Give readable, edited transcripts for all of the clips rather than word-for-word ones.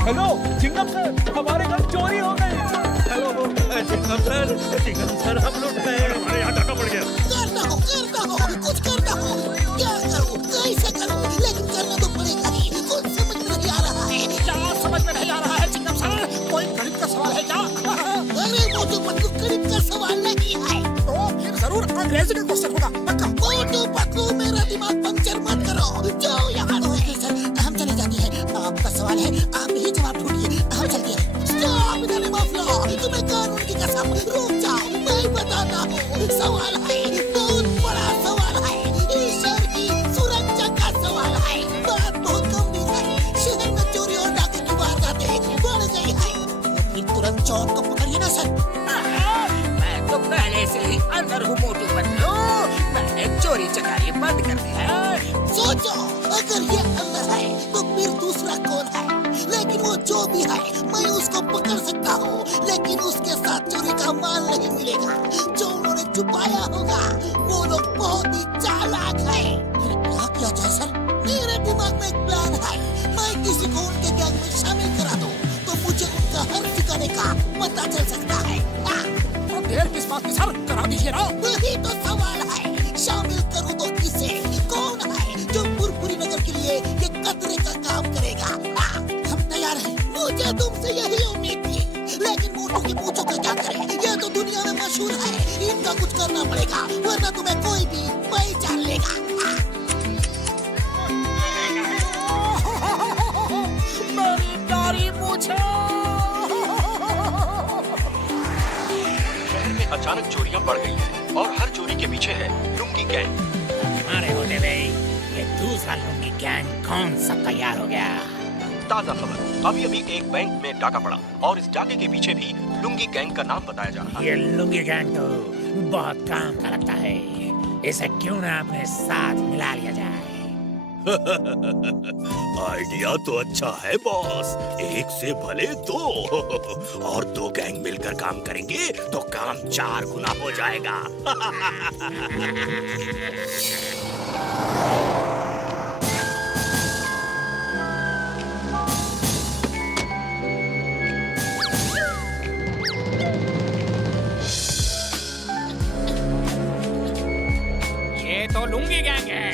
Hello Chingam sir, हमारे घर चोरी हो गई। हेलो चिंगम सर हम लुट गए। हमारे यहाँ डाका पड़ गया। करना हो कुछ करना हो। क्या करूं कैसे करूं, लेकिन करना तो पड़ेगा ही। कुछ समझ में नहीं आ रहा है। क्या समझ में नहीं आ रहा है चिंगम सर? कोई गणित का सवाल है क्या? अरे मोटू पतलू गणित का सवाल नहीं है। तो फिर जरूर अंग्रेजी का क्वेश्चन होगा पक्का। मोटू पतलू मेरा दिमाग पंक्चर मत करो, जाओ यहाँ। ओके सर हम चले जाते हैं। आपका सवाल है आप ही जवाब ढूंढिए, हम चलते हैं। Stop in the name of law, तुम्हें कानून की कसम। रुक जाओ मैं बताता हूँ। सवाल है बहुत बड़ा सवाल है, ईश्वर की सुरक्षा का सवाल है। बात बहुत गंभीर है, शहर में चोरी और डाके की वारदातें बढ़ गई है। फिर तुरंत चौर को पकड़िए ना सर। मैं तो पहले से ही अंदर हूँ मोटू पतलू। मैंने चोरी चकारी बंद कर दी है। सोचो अगर ये अंदर है तो फिर दूसरा कौन है? लेकिन वो जो भी है मैं उसको पकड़ सकता हूँ, लेकिन उसके साथ चोरी का माल नहीं मिलेगा जो उन्होंने छुपाया होगा। वो लोग बहुत ही चालाक है। फिर क्या किया जाए सर? मेरे दिमाग में एक प्लान है। मैं किसी को उनके गैंग में शामिल करा दूँ तो मुझे उनका हर ठिकाने का पता चल सकता है। तो देर किस बात की सर, करा दीजिए ना। वही तो सवाल है, शामिल करूँ तो किसे? कौन है जो पुरपुरी नगर के लिए ये कतरे का काम करेगा? हम तैयार हैं। मुझे तुमसे यही उम्मीद थी, लेकिन मोटू की पूछो का क्या करें? ये तो दुनिया में मशहूर है, इनका कुछ करना पड़ेगा वरना तुम्हें कोई भी पहचान लेगा। मेरी प्यारी पूछो। शहर में अचानक चोरियां बढ़ गई हैं और हर चोरी के पीछे है लुंगी गैंग। हमारे होते हुए ये दूसरा लुंगी गैंग कौन सा तैयार हो गया? ताजा खबर, अभी अभी एक बैंक में डाका पड़ा और इस डाके के पीछे भी लुंगी गैंग का नाम बताया जा रहा है। ये लुंगी गैंग तो बहुत काम का लगता है, इसे क्यों ना अपने साथ मिला लिया जाए। आइडिया तो अच्छा है बॉस, एक से भले दो। और दो गैंग मिलकर काम करेंगे तो काम 4 गुना हो जाएगा। ये तो लुंगी गैंग है।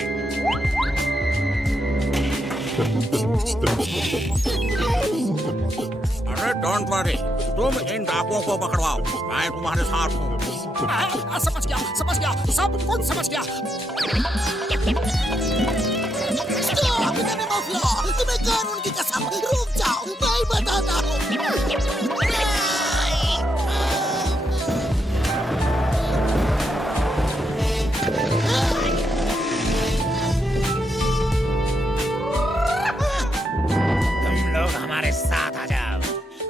अरे डोंट वरी, तुम इन डाकुओं को पकड़वाओ, मैं तुम्हारे साथ हूँ। समझ गया, सब कुछ समझ गया। Stop in the name of law, तुम्हें कानून की कसम। रुक जाओ मैं बताता हूँ। तुम लोग हमारे साथ आ जाओ,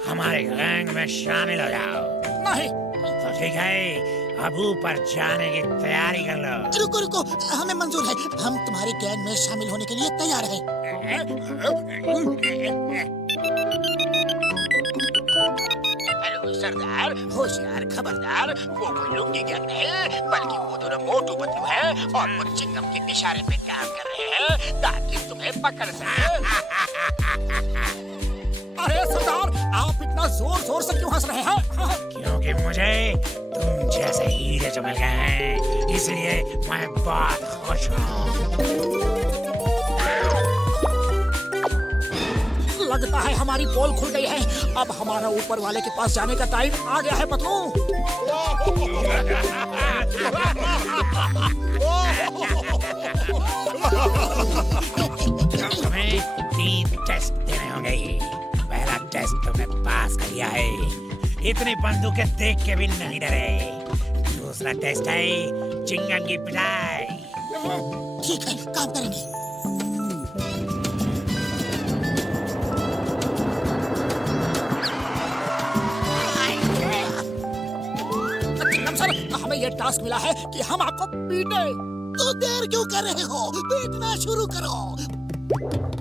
हमारे गैंग में शामिल हो जाओ। नहीं। तो ठीक है, अब ऊपर जाने की तैयारी कर लो। रुको हमें मंजूर है, हम तुम्हारे गैंग में शामिल होने के लिए तैयार हैं। हेलो सरदार, होशियार खबरदार, वो कोई लुंगी गैंग नहीं, बल्कि वो दोनों मोटू पतलू हैं और वो चिंगम के इशारे पे काम कर रहे हैं ताकि तुम्हें पकड़ सके। अरे सरदार, आप इतना जोर से क्यों हंस रहे हैं? क्योंकि मुझे तुम जैसे हीरे जो मिल गए हैं, इसलिए मैं बहुत खुश हूँ। लगता है हमारी पोल खुल गई है। अब हमारा ऊपर वाले के पास जाने का टाइम आ गया है पतलू। तुम्हें 3 टेस्ट देने होंगे। पहला टेस्ट तुमने पास कर लिया है, इतनी बंदूकें देख के भी नहीं डरे। दूसरा टेस्ट है चिंगम की पिटाई। ठीक है काम करेंगे। चिंगम सर, हमें ये टास्क मिला है कि हम आपको पीटे। तो देर क्यों कर रहे हो? पीटना शुरू करो।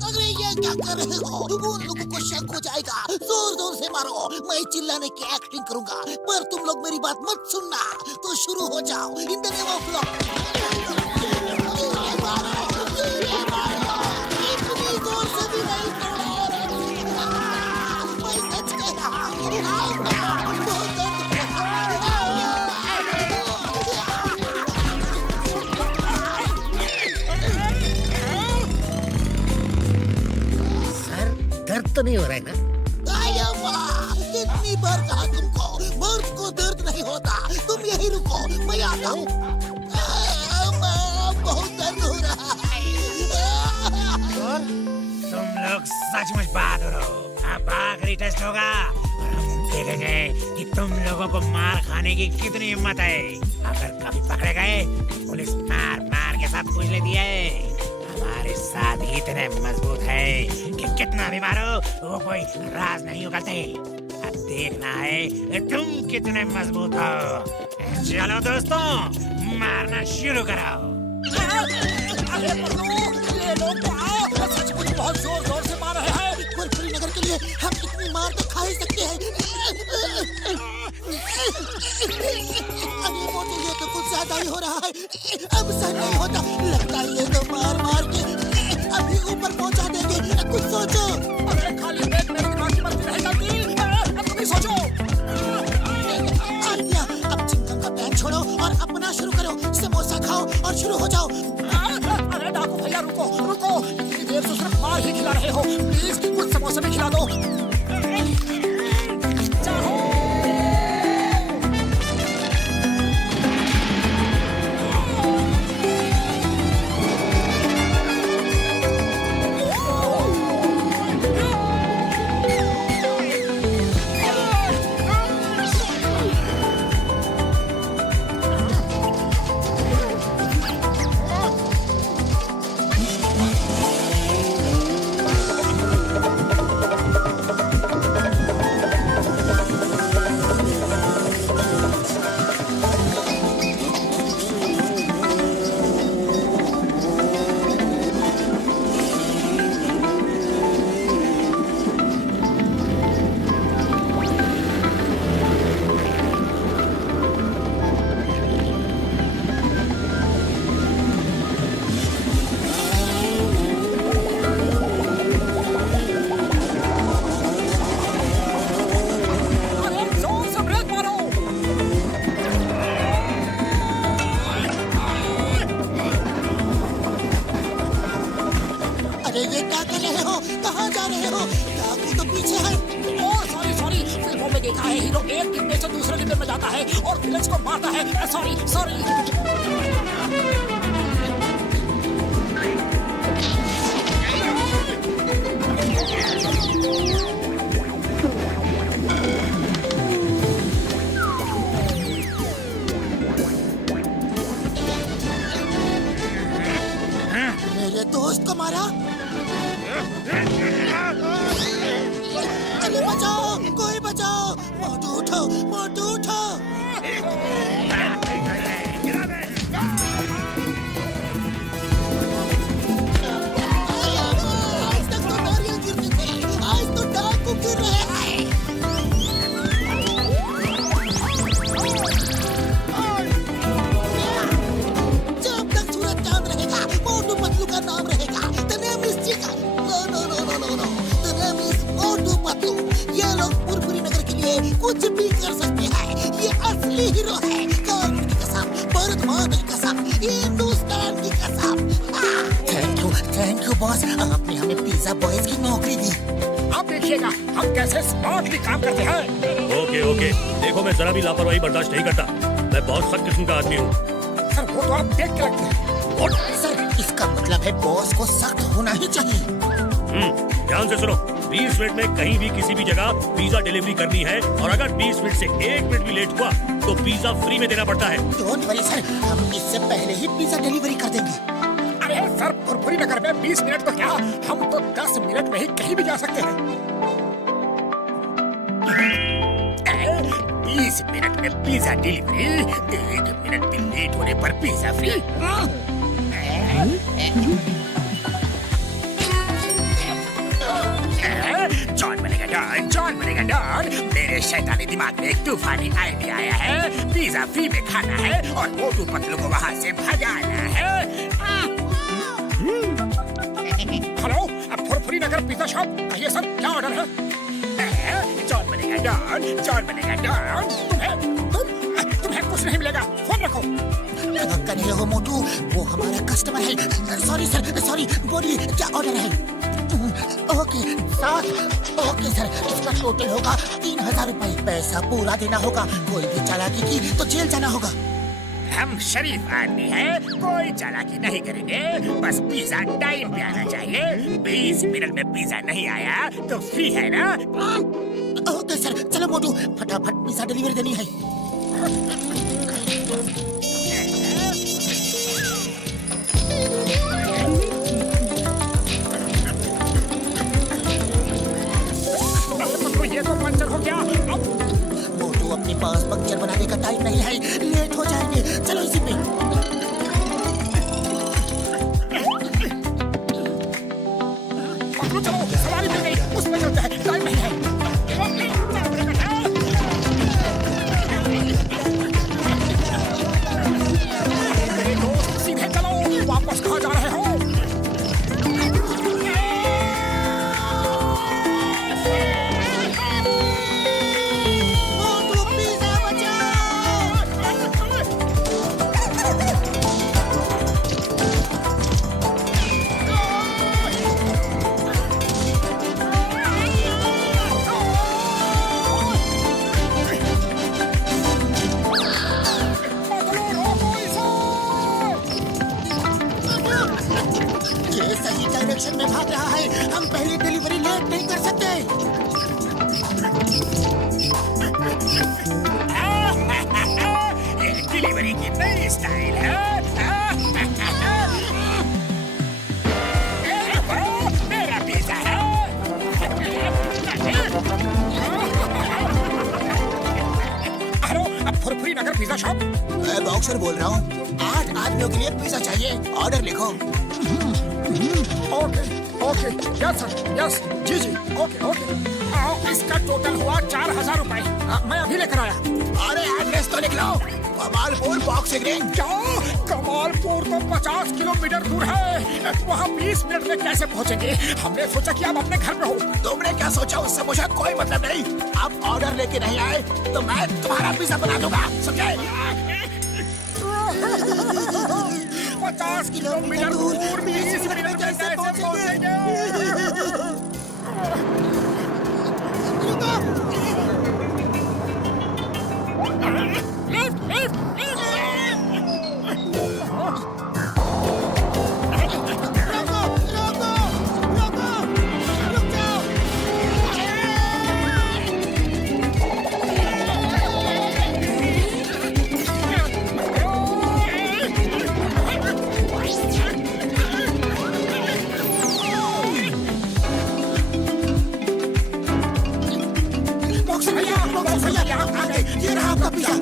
अरे ये क्या कर रहे हो? उन लोगों को शक हो जाएगा। जोर से मारो, मैं चिल्लाने की एक्टिंग करूंगा, पर तुम लोग मेरी बात मत सुनना। तो शुरू हो जाओ। In the name of law. इतनी जोर से भी नहीं तोड़ो। बहुत सर दर्द तो नहीं हो रहा है ना? कितनी बार कहा तुमको, मर्द को दर्द नहीं होता। तुम यही रुको, मैं आता हूँ। बहुत दर्द हो रहा है। तुम लोग सचमुच बहादुर हो। अब आखिरी टेस्ट होगा और हम देखेंगे कि तुम लोगों को मार खाने की कितनी हिम्मत है। अगर कभी पकड़े गए पुलिस मार मार के सब कुछ लेती है। हमारे साथ इतने मजबूत है कि कितना भी मारो वो कोई राज नहीं उगलते। अब देखना है तुम कितने मजबूत हो। चलो दोस्तों, मारना शुरू करो। अरे पन्नू, ये लोग तो आओ, सचमुच बहुत जोर जोर से मार रहे हैं। कुरकुरी नगर के लिए हम इतनी मार तो खा ही सकते हैं। अरे मोटू, ये तो कुछ ज्यादा ही हो रहा है। अब सहन नहीं होता। लगता है ये तो मार मार के अभी ऊपर पहुंचा देंगे। कुछ सोचो। अरे खाली पेट मेरे दिमाग की मस्ती नहीं चलती। तुम भी सोचो। आलिया, अब चिंगम का पैर छोड़ो और अपना शुरू करो। समोसा खाओ और शुरू हो जाओ। अरे डाकू भैया, रुको रुको, इतनी देर से सिर्फ मार ही खिला रहे हो। प्लीज कुछ समोसा भी खिला दो। देखा है हीरो एक डिब्बे से दूसरे डिब्बे में जाता है और विलेज को मारता है। Sorry sorry. मेरे दोस्त को मारा। अरे बचाओ, कोई बचाओ। मोटू उठो, मोटू उठो। आज तक तो नारियल गिरते थे, आज तो डाकू गिर रहे हैं। जब तक सूरज चांद रहेगा, मोटू पतलू का नाम रहेगा। The name is Chica. No. The name is मोटू पतलू। ये लोग पुरपुरी नगर के लिए कुछ भी कर सकते हैं। ये असली हीरो है। कानून की कसम, भारत माता की कसम, हिंदुस्तान की कसम। थैंक यू बॉस, आपने हमें पिज्जा बॉयज की नौकरी दी। अब देखिएगा हम कैसे स्मार्टली काम करते हैं। ओके, देखो मैं जरा भी लापरवाही बर्दाश्त नहीं करता। मैं बहुत सख्त किस्म का आदमी हूँ। सर वो तो आप देख के लगते हैं। सर इसका मतलब है बॉस को सख्त होना ही चाहिए। ध्यान से सुनो, 20 मिनट में कहीं भी किसी भी जगह पिज्जा डिलीवरी करनी है और अगर 20 मिनट से 1 मिनट भी लेट हुआ तो पिज्जा फ्री में देना पड़ता है। डोंट वरी सर, हम इससे पहले ही पिज्जा डिलीवरी कर देंगे। अरे सर, पुरपुरी नगर में 20 मिनट तो क्या, हम तो 10 मिनट में ही कहीं भी जा सकते हैं। 20 मिनट में पिज्जा डिलीवरी, 1 मिनट भी लेट होने पर पिज्जा फ्री। जॉन बनेगा डॉन। मेरे शैतानी दिमाग में एक तूफानी आइडिया आया है। पिज्जा फ्री में खाना है और मोटू पतलू को वहाँ से भगाना है। हेलो, अब फुरफुरी नगर पिज्जा शॉप, कहिए सर क्या ऑर्डर है? जॉन बनेगा डॉन, जॉन बनेगा डॉन। तुम्हें कुछ नहीं मिलेगा। फोन रखो। कर रहे हो मोटू, वो हमारा कस्टमर है। Sorry sir, sorry. बोलिए क्या ऑर्डर है? ओके सर, ओके सर, इसका टोटल होगा 3000 रुपए। पैसा पूरा देना होगा। कोई भी चालाकी की तो जेल जाना होगा। हम शरीफ आदमी हैं, कोई चालाकी नहीं करेंगे। बस पिज्जा टाइम पे आना चाहिए। 20 मिनट में पिज्जा नहीं आया तो फ्री है ना? ओके सर, चलो मोटू फटाफट पिज्जा डिलीवरी देनी है। ये तो पंचर हो गया। मोटू अपने पास पंक्चर बनाने का टाइम नहीं है, लेट हो जाएंगे। चलो इसी पे। पकड़ो, चलो सवारी मिल गई, उसमें चलते हैं। टाइम नहीं है। मेरे दोस्त सीधे चलो, वापस कहाँ जा रहे हो? मोटू पिज्जा बचाओ। ये सही डायरेक्शन में भाग रहा है। हम पहली डिलीवरी लेट नहीं कर सकते। ये डिलीवरी की नई स्टाइल है। मेरा पिज्जा है। हेलो, अब फुरफुरी नगर पिज्जा शॉप। मैं बॉक्सर बोल रहा हूँ। 8 आदमियों के लिए पिज्जा चाहिए। ऑर्डर लिखो। Okay okay, yes sir, yes, जी जी, ओके ओके। इसका टोटल हुआ 4000 रुपए। मैं अभी लेकर आया। अरे एड्रेस तो लिख लो। Kamalpur boxing ring. क्या? कमालपुर तो 50 किलोमीटर दूर है। वहाँ 20 मिनट में कैसे पहुँचेंगे? हमने सोचा कि आप अपने घर में हो। तुमने क्या सोचा उससे मुझे कोई मतलब नहीं। आप ऑर्डर लेके नहीं आए तो मैं तुम्हारा पिज्जा बना दूंगा, समझे? 50 किलोमीटर दूर 20 मिनट में कैसे पहुँचेंगे? ये रहा आपका पिज्जा।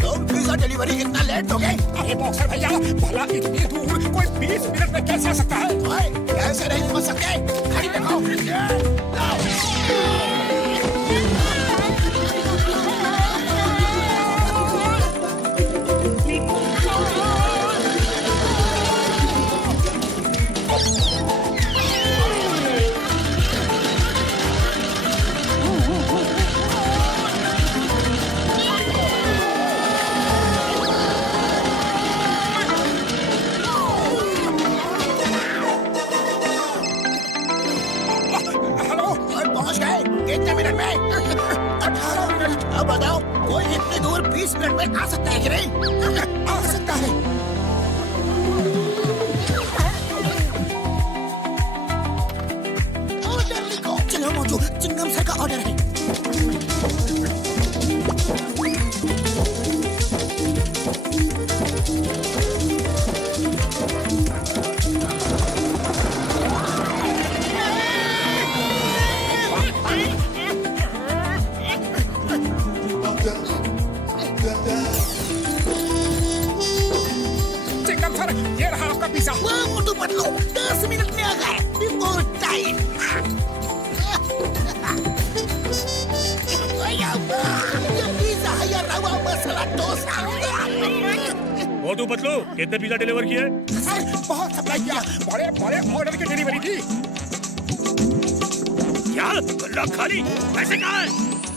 तुम पिज्जा डिलीवरी इतना लेट हो गए? अरे बॉक्सर भैया, भला इतनी दूर कोई 20 मिनट में कैसे आ सकता है? ओए, कैसे नहीं समझ सकते? खड़ी देखो। कितने मिनट में? 18 मिनट। अब बताओ, कोई इतनी दूर 20 मिनट में आ सकता है कि नहीं? आ सकता है। ऑर्डर लिखो। चलो मोटू, चिंगम सर का ऑर्डर है। चिंगम सर, ये रहा आपका पिज्जा। वाह मोटू पतलू, 10 मिनट में आ गए। Before time. ये पिज्जा है या रवा मसाला डोसा। मोटू पतलू, कितने पिज्जा डिलीवर किए? सर, बहुत सप्लाई किया। बड़े बड़े ऑर्डर की डिलीवरी थी। क्या गल्ला खाली? पैसे कहाँ हैं?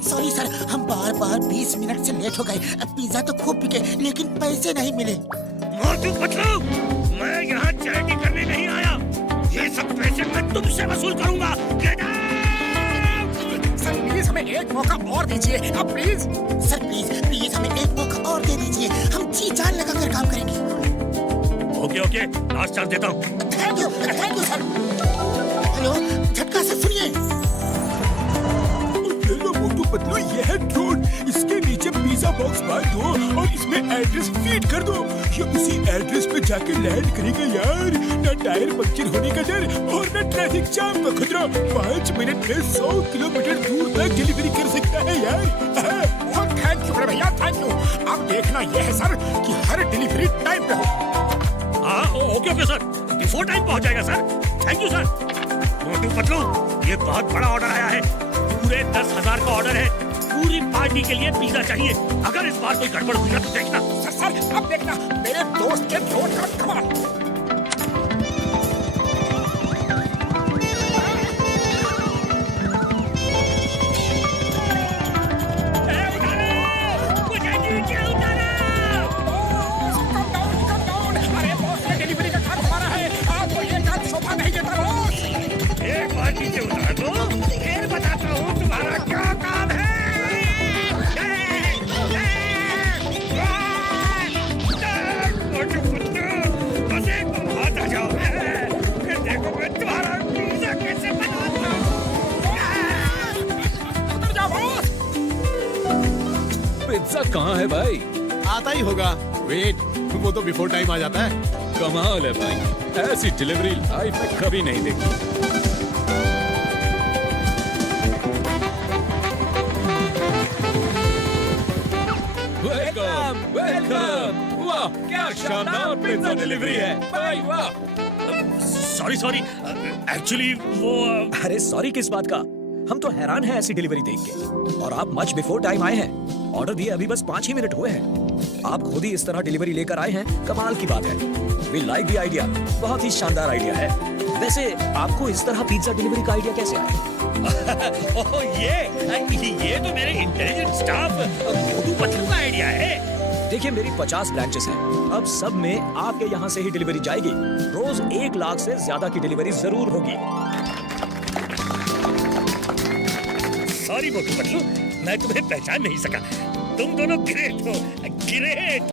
सॉरी सर, हम बार बार 20 मिनट से लेट हो गए। पिज्जा तो खूब बिके लेकिन पैसे नहीं मिले। मोटू पतलू, मैं यहाँ चैरिटी करने नहीं आया। ये सब पैसे मैं तुमसे वसूल करूंगा। Get out! सर प्लीज हमें एक मौका और दीजिए अब प्लीज। सर प्लीज हमें एक मौका और दे दीजिए। हम जी जान लगा कर काम करेंगे। ओके, लास्ट चांस देता हूँ। Thank you sir. हेलो, झटका से सुनिए। ये लो मोटू पतलू, ये है ड्रोन। इसके नीचे पिज्जा बॉक्स बांध दो और इसमें एड्रेस फीड कर दो। ये उसी एड्रेस पे जाके लैंड करेगा यार। न टायर पंक्चर होने का डर और न ट्रैफिक जाम का खतरा। 5 मिनट में 100 किलोमीटर दूर तक डिलीवरी कर सकता है यार। बहुत थैंक यू भैया, थैंक यू। अब देखना यह है सर कि हर डिलीवरी टाइम पे हो। हाँ, ओके सर, बिफोर टाइम पहुँच जाएगा sir. Thank you sir. Motu Patlu, ये बहुत बड़ा ऑर्डर आया है। पूरे 10,000 का ऑर्डर है। पूरी पार्टी के लिए पिज्जा चाहिए। अगर इस बार कोई गड़बड़ हुई ना तो देखना। सर अब देखना मेरे दोस्त के ड्रोन का कमाल। मुझे नीचे उतारो। Come down. अरे बॉस, ये डिलीवरी का काम हमारा है। आपको ये काम शोभा नहीं देता बॉस। एक बार नीचे उतार दो, फिर बताता हूँ तुम्हारा क्या काम है। मोटू पतलू, बस एक बात आ जाओ, फिर देखो मैं तुम्हारा पिज्जा कैसे बनाता हूँ। उतर जाओ बॉस। पिज्जा कहाँ है भाई? आता ही होगा। वेट, वो तो बिफोर टाइम आ जाता है। कमाल है भाई, ऐसी डिलीवरी लाइफ में कभी नहीं देखी। वेलकम। वाह, क्या शानदार पिज्जा डिलीवरी है भाई, वाह। सॉरी, एक्चुअली वो अरे सॉरी किस बात का? हम तो हैरान हैं ऐसी डिलीवरी देख के। और आप मच बिफोर टाइम आए हैं। ऑर्डर दिए अभी बस 5 ही मिनट हुए हैं। आप खुद ही इस तरह डिलीवरी लेकर आए हैं, कमाल की बात है। वी लाइक द आइडिया, बहुत ही शानदार आइडिया है। वैसे आपको इस तरह पिज्जा डिलीवरी का आइडिया कैसे आया? ओह, ये तो मेरे इंटेलिजेंट स्टाफ मोटू पतलू का आइडिया है। देखिए मेरी 50 ब्रांचेस हैं। अब सब में आपके यहाँ से ही डिलीवरी जाएगी। रोज 1 लाख से ज्यादा की डिलीवरी जरूर होगी। सॉरी मोटू पतलू, मैं तुम्हें पहचान नहीं सका। तुम दोनों ग्रेट हो, ग्रेट।